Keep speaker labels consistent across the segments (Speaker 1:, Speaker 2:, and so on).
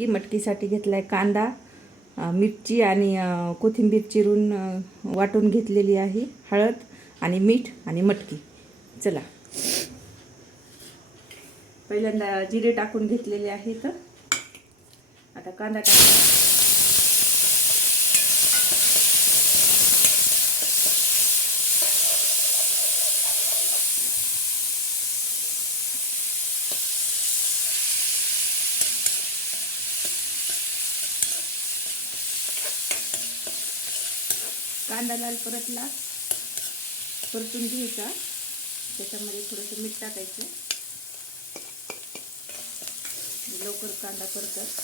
Speaker 1: की मटकीसाठी घेतला आहे कांदा मिरची आणि कोथिंबीर चिरून वाटून घेतलेली आहे हळद आणि मीठ आणि मटकी. चला. पहिल्यांदा जिरे टाकून घेतलेले आहेत आता कांदा टाकला कांदा लाल परतला. परतून घ्यायचा. त्याच्यामध्ये थोडंसं मीठ टाकायचं. लवकर कांदा परतत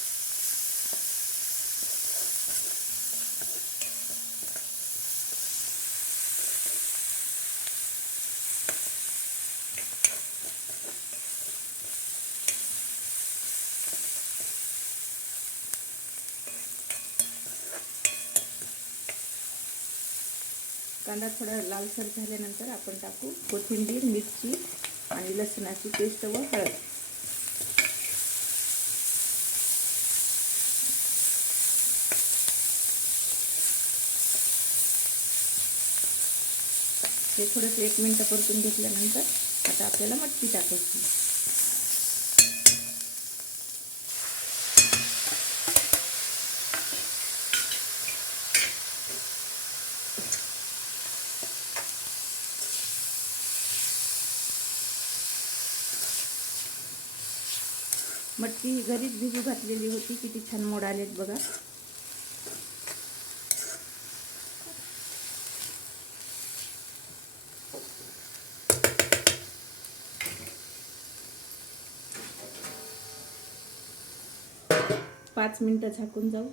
Speaker 1: कांदा थोडा लालसर झाल्यानंतर आपण टाकू कोथिंबीर मिरची आणि लसणाची पेस्ट व हळद. हे थोडंसं एक मिनटं परतून घेतल्यानंतर आता आपल्याला मटकी टाकायची मटकी घरीच भिजू घातलेली होती किती छान मोड आलेत बघा. पाच मिनटं झाकून जाऊ.